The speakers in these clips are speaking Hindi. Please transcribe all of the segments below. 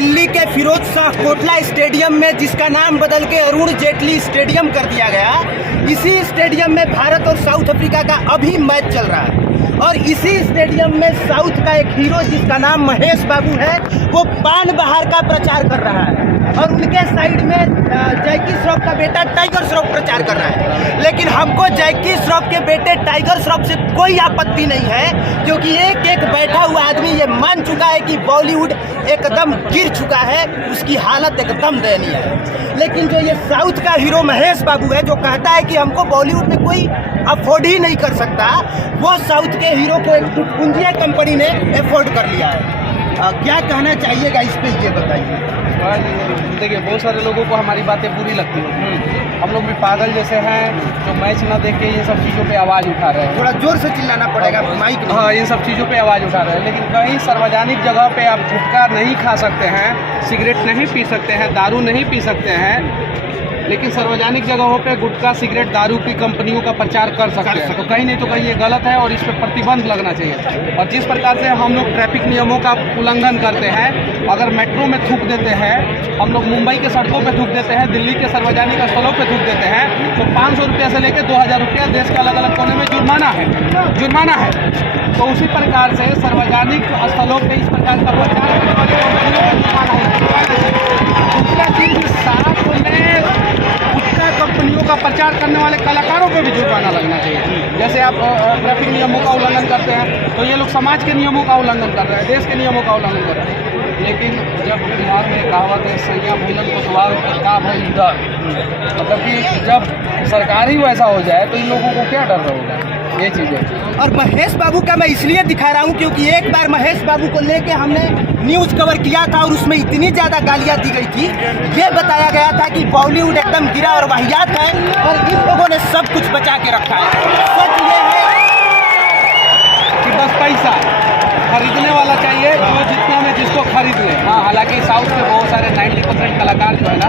दिल्ली के फिरोज शाह कोटला स्टेडियम में, जिसका नाम बदल के अरुण जेटली स्टेडियम कर दिया गया, इसी स्टेडियम में भारत और साउथ अफ्रीका का अभी मैच चल रहा है। और इसी स्टेडियम में साउथ का एक हीरो जिसका नाम महेश बाबू है, वो पान बहार का प्रचार कर रहा है। और उनके साइड में जैकी श्रॉफ का बेटा टाइगर श्रॉफ प्रचार कर रहा है। लेकिन हमको जैकी श्रॉफ के बेटे टाइगर श्रॉफ से कोई आपत्ति नहीं है, क्योंकि एक एक बैठा हुआ आदमी ये मान चुका है कि बॉलीवुड एकदम गिर चुका है, उसकी हालत एकदम दयनीय है। लेकिन जो ये साउथ का हीरो महेश बाबू है, जो कहता है कि हमको बॉलीवुड में कोई अफोर्ड ही नहीं कर सकता, वो साउथ के हीरो को एक टुटपुंजिया कंपनी ने अफोर्ड कर लिया है। क्या कहना चाहिएगा इस पे, ये बताइए। देखिए, बहुत सारे लोगों को हमारी बातें बुरी लगती हैं। हम लोग भी पागल जैसे हैं जो मैच ना देख के ये सब चीज़ों पे आवाज़ उठा रहे हैं। थोड़ा जोर से चिल्लाना पड़ेगा माइक में। हाँ, इन सब चीज़ों पे आवाज़ उठा रहे हैं। लेकिन कहीं सार्वजनिक जगह पे आप गुटखा नहीं खा सकते हैं, सिगरेट नहीं पी सकते हैं, दारू नहीं पी सकते हैं, लेकिन सार्वजनिक जगहों पे गुटखा, सिगरेट, दारू की कंपनियों का प्रचार कर सकते हैं। तो कहीं नहीं तो कहीं ये गलत है और इस पर प्रतिबंध लगना चाहिए। और जिस प्रकार से हम लोग ट्रैफिक नियमों का उल्लंघन करते हैं, अगर मेट्रो में थूक देते हैं, हम लोग मुंबई के सड़कों पे थूक देते हैं, दिल्ली के सार्वजनिक स्थलों पे थूक देते हैं, तो 500 रुपये से लेकर 2000 रुपया देश के अलग अलग कोने में जुर्माना है। तो उसी प्रकार से सार्वजनिक स्थलों पर इस प्रकार का प्रचार करने वाले कंपनियों का प्रचार करने वाले कलाकारों पे भी जुर्माना लगना चाहिए। जैसे आप ट्रैफिक नियमों का उल्लंघन करते हैं, तो ये लोग समाज के नियमों का उल्लंघन कर रहे हैं, देश के नियमों का उल्लंघन कर रहे हैं। लेकिन जब बिहार में कहावत है, सैया भूलन को सवाल का भाई इधर, मतलब कि जब सरकार ही वैसा हो जाए तो इन लोगों को क्या डर होगा, ये चीज़ें। और महेश बाबू का मैं इसलिए दिखा रहा हूँ क्योंकि एक बार महेश बाबू को लेके हमने न्यूज़ कवर किया था और उसमें इतनी ज़्यादा गालियाँ दी गई थी, ये बताया गया था कि बॉलीवुड एकदम गिरा और वाहियात है और इन लोगों ने सब कुछ बचा के रखा है। सच ये है कि बस पैसा खरीदने वाला चाहिए, जो जितना में जिसको खरीद ले। हाँ, हालांकि साउथ के बहुत सारे 90% कलाकार जो है ना,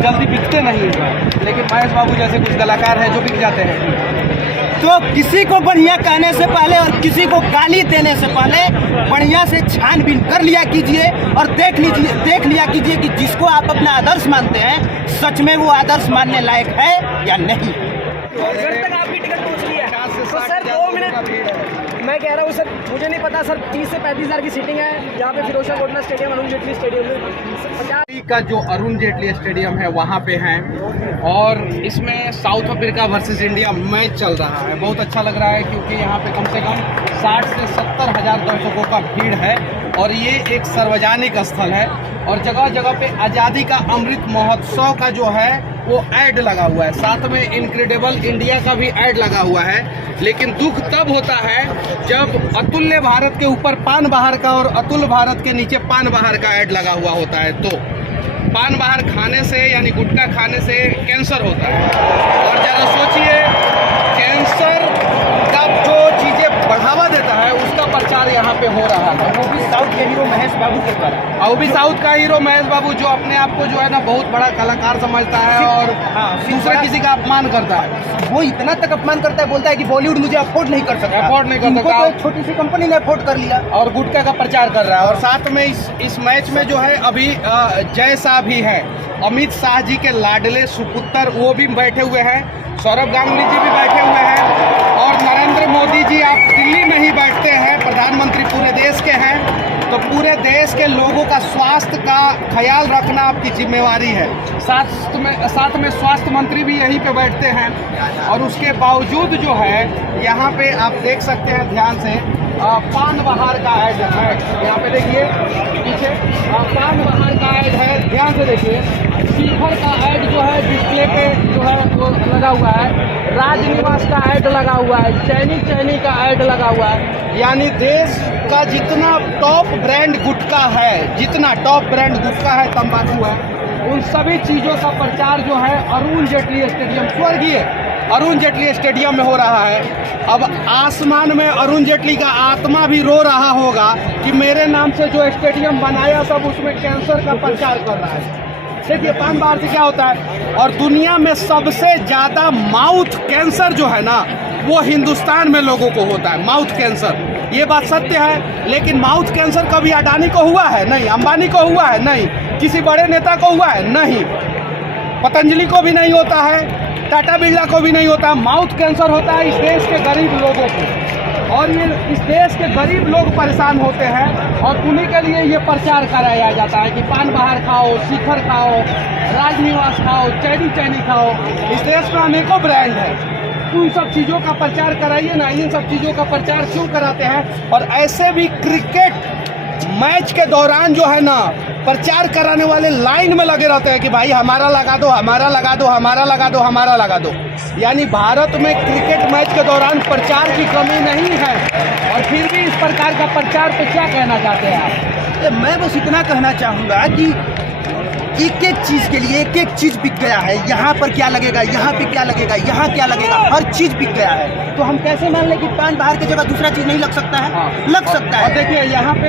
जल्दी बिकते नहीं है, लेकिन महेश बाबू जैसे कुछ कलाकार हैं जो बिक जाते हैं। तो किसी को बढ़िया कहने से पहले और किसी को गाली देने से पहले बढ़िया से छानबीन कर लिया कीजिए और देख लिया कीजिए कि जिसको आप अपना आदर्श मानते हैं, सच में वो आदर्श मानने लायक है या नहीं। तक आपकी टिकट पहुंच रही है तो सर 2 मिनट मैं कह रहा हूँ सर, मुझे नहीं पता सर, 30 से 35 हज़ार की सीटिंग है यहाँ पे फिरोज शाह कोटला स्टेडियम, अरुण जेटली स्टेडियम में। का जो अरुण जेटली स्टेडियम है वहाँ पे हैं और इसमें south Africa versus India match चल रहा है। बहुत अच्छा लग रहा है क्योंकि यहाँ पे कम से कम 60 से 70 हज़ार दर्शकों का भीड़ है और ये एक सार्वजनिक स्थल है और जगह जगह पे आज़ादी का अमृत महोत्सव का जो है वो ऐड लगा हुआ है, साथ में इनक्रेडिबल इंडिया का भी ऐड लगा हुआ है। लेकिन दुख तब होता है जब अतुल्य भारत के ऊपर पान बहार का और अतुल भारत के नीचे पान बहार का ऐड लगा हुआ होता है। तो पान बहार खाने से यानी गुटखा खाने से कैंसर होता है और ज़रा सोचिए, कैंसर का जो चीज़ें बढ़ावा देता है उसका प्रचार यहाँ पे हो रहा है, वो भी साउथ के हीरो महेश बाबू के द्वारा। और वो भी साउथ का हीरो महेश बाबू जो अपने आप को जो है ना बहुत बड़ा कलाकार समझता है और दूसरे किसी का अपमान करता है। वो इतना तक अपमान करता है, बोलता है कि बॉलीवुड मुझे अफोर्ड नहीं कर सकता, तो एक छोटी सी कंपनी ने अफोर्ड कर लिया और गुटखा का प्रचार कर रहा है। और साथ में इस मैच में जो है अभी जय शाह भी है, अमित शाह जी के लाडले सुपुत्र वो भी बैठे हुए हैं, सौरभ गांगुली जी भी बैठे हुए हैं और नरेंद्र मोदी जी, आप दिल्ली में ही बैठते हैं, प्रधानमंत्री पूरे देश के हैं, तो पूरे देश के लोगों का स्वास्थ्य का ख्याल रखना आपकी जिम्मेवारी है। साथ में स्वास्थ्य मंत्री भी यहीं पे बैठते हैं और उसके बावजूद जो है यहाँ पे आप देख सकते हैं ध्यान से पान बहार का ऐड है, यहाँ पे देखिए पीछे पान बहार का ऐड है, ध्यान से देखिए। शिखर का ऐड जो है डिस्प्ले पे जो है वो लगा हुआ है, राजनिवास का ऐड लगा हुआ है, चैनी का ऐड लगा हुआ है। यानी देश का जितना टॉप ब्रांड गुटखा है, जितना टॉप ब्रांड गुटखा है, तंबाकू है, उन सभी चीज़ों का प्रचार जो है अरुण जेटली स्टेडियम, स्वर्गीय अरुण जेटली स्टेडियम में हो रहा है। अब आसमान में अरुण जेटली का आत्मा भी रो रहा होगा कि मेरे नाम से जो स्टेडियम बनाया सब उसमें कैंसर का प्रचार कर रहा है। देखिए पान बहार से क्या होता है, और दुनिया में सबसे ज़्यादा माउथ कैंसर जो है ना वो हिंदुस्तान में लोगों को होता है, माउथ कैंसर। ये बात सत्य है। लेकिन माउथ कैंसर कभी अडानी को हुआ है? नहीं। अंबानी को हुआ है? नहीं। किसी बड़े नेता को हुआ है? नहीं। पतंजलि को भी नहीं होता है, टाटा बिरला को भी नहीं होता। माउथ कैंसर होता है इस देश के गरीब लोगों को, और ये इस देश के गरीब लोग परेशान होते हैं, और उन्हीं के लिए ये प्रचार कराया जाता है कि पान बाहर खाओ, शिखर खाओ, राजनिवास खाओ, चैनी खाओ। इस देश में अनेकों ब्रांड है, उन सब चीज़ों का प्रचार कराइए ना। इन सब चीज़ों का प्रचार क्यों कराते हैं? और ऐसे भी क्रिकेट मैच के दौरान जो है ना, प्रचार कराने वाले लाइन में लगे रहते हैं कि भाई हमारा लगा दो, हमारा लगा दो, हमारा लगा दो, हमारा लगा दो। यानी भारत में क्रिकेट मैच के दौरान प्रचार की कमी नहीं है, और फिर भी इस प्रकार का प्रचार तो क्या कहना चाहते हैं आप? मैं बस इतना कहना चाहूँगा कि एक एक चीज़ के लिए एक एक चीज़ बिक गया है। यहाँ पर क्या लगेगा, यहाँ पे क्या लगेगा, यहाँ क्या लगेगा, हर चीज़ बिक गया है। तो हम कैसे मान लें कि पान बाहर की जगह दूसरा चीज़ नहीं लग सकता है? लग सकता है। और देखिए यहाँ पे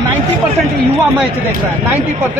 90% युवा मैच देख रहा है, 90%।